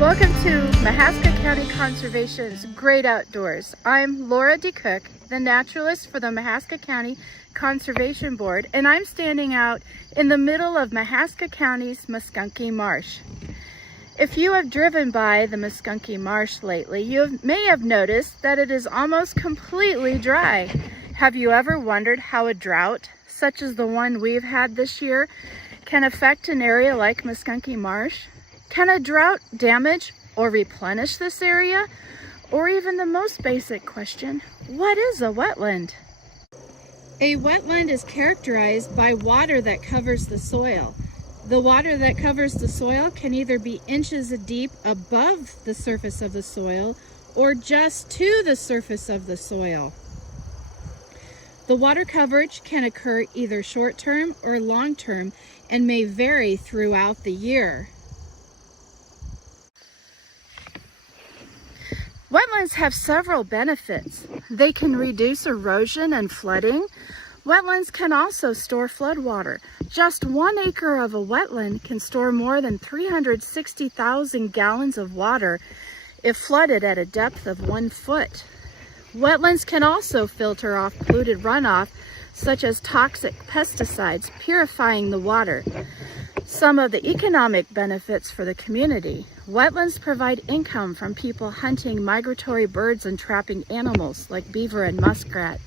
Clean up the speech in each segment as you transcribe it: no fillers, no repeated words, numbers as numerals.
Welcome to Mahaska County Conservation's Great Outdoors. I'm Laura DeCook, the naturalist for the Mahaska County Conservation Board, and I'm standing out in the middle of Mahaska County's Muskunky Marsh. If you have driven by the Muskunky Marsh lately, you may have noticed that it is almost completely dry. Have you ever wondered how a drought, such as the one we've had this year, can affect an area like Muskunky Marsh? Can a drought damage or replenish this area? Or even the most basic question, what is a wetland? A wetland is characterized by water that covers the soil. The water that covers the soil can either be inches deep above the surface of the soil or just to the surface of the soil. The water coverage can occur either short-term or long-term and may vary throughout the year. Wetlands have several benefits. They can reduce erosion and flooding. Wetlands can also store floodwater. Just 1 acre of a wetland can store more than 360,000 gallons of water if flooded at a depth of 1 foot. Wetlands can also filter off polluted runoff, such as toxic pesticides, purifying the water. Some of the economic benefits for the community. Wetlands provide income from people hunting migratory birds and trapping animals like beaver and muskrat.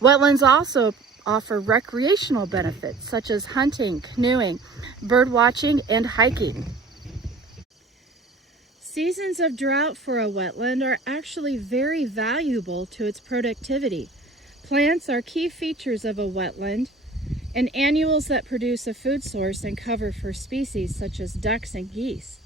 Wetlands also offer recreational benefits such as hunting, canoeing, bird watching, and hiking. Seasons of drought for a wetland are actually very valuable to its productivity. Plants are key features of a wetland, and annuals that produce a food source and cover for species such as ducks and geese.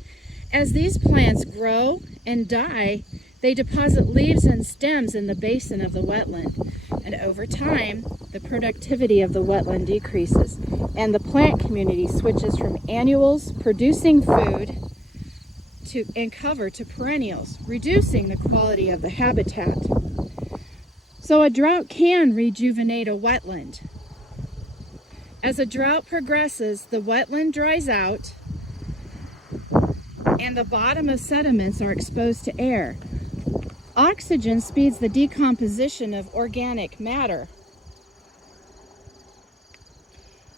As these plants grow and die, they deposit leaves and stems in the basin of the wetland. And over time, the productivity of the wetland decreases, and the plant community switches from annuals producing food and cover to perennials, reducing the quality of the habitat. So a drought can rejuvenate a wetland. As a drought progresses, the wetland dries out and the bottom of sediments are exposed to air. Oxygen speeds the decomposition of organic matter,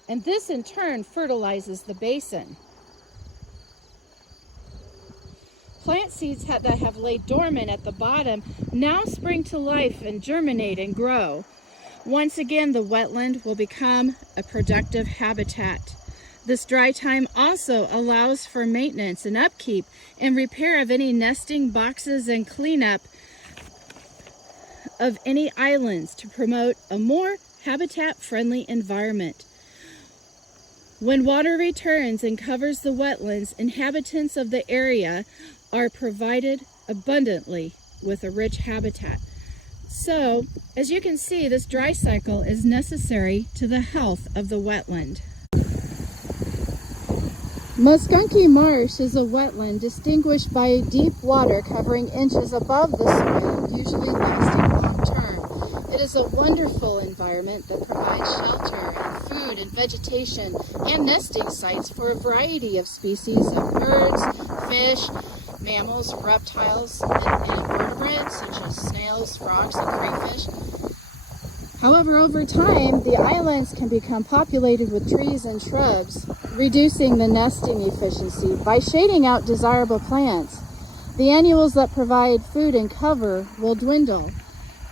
and this in turn fertilizes the basin. Plant seeds that have laid dormant at the bottom now spring to life and germinate and grow. Once again, the wetland will become a productive habitat. This dry time also allows for maintenance and upkeep and repair of any nesting boxes and cleanup of any islands to promote a more habitat-friendly environment. When water returns and covers the wetlands, inhabitants of the area are provided abundantly with a rich habitat. So, as you can see, this dry cycle is necessary to the health of the wetland. Muskunky Marsh is a wetland distinguished by deep water covering inches above the soil, usually lasting long term. It is a wonderful environment that provides shelter and food and vegetation and nesting sites for a variety of species of birds, fish, mammals, reptiles, and invertebrates such as snails, frogs, and crayfish. However, over time, the islands can become populated with trees and shrubs, reducing the nesting efficiency by shading out desirable plants. The annuals that provide food and cover will dwindle,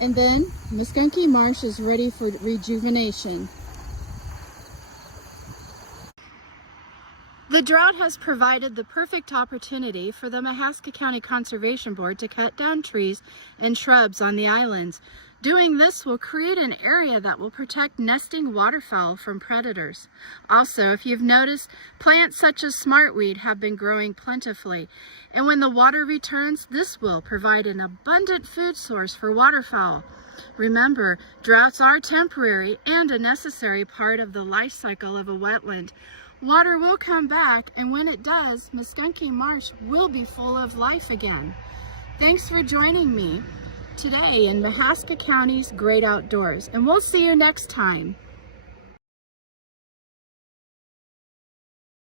and then Muskunky Marsh is ready for rejuvenation. The drought has provided the perfect opportunity for the Mahaska County Conservation Board to cut down trees and shrubs on the islands. Doing this will create an area that will protect nesting waterfowl from predators. Also, if you've noticed, plants such as smartweed have been growing plentifully, and when the water returns, this will provide an abundant food source for waterfowl. Remember, droughts are temporary and a necessary part of the life cycle of a wetland. Water will come back, and when it does, Muskunky Marsh will be full of life again. Thanks for joining me today in Mahaska County's Great Outdoors, and we'll see you next time.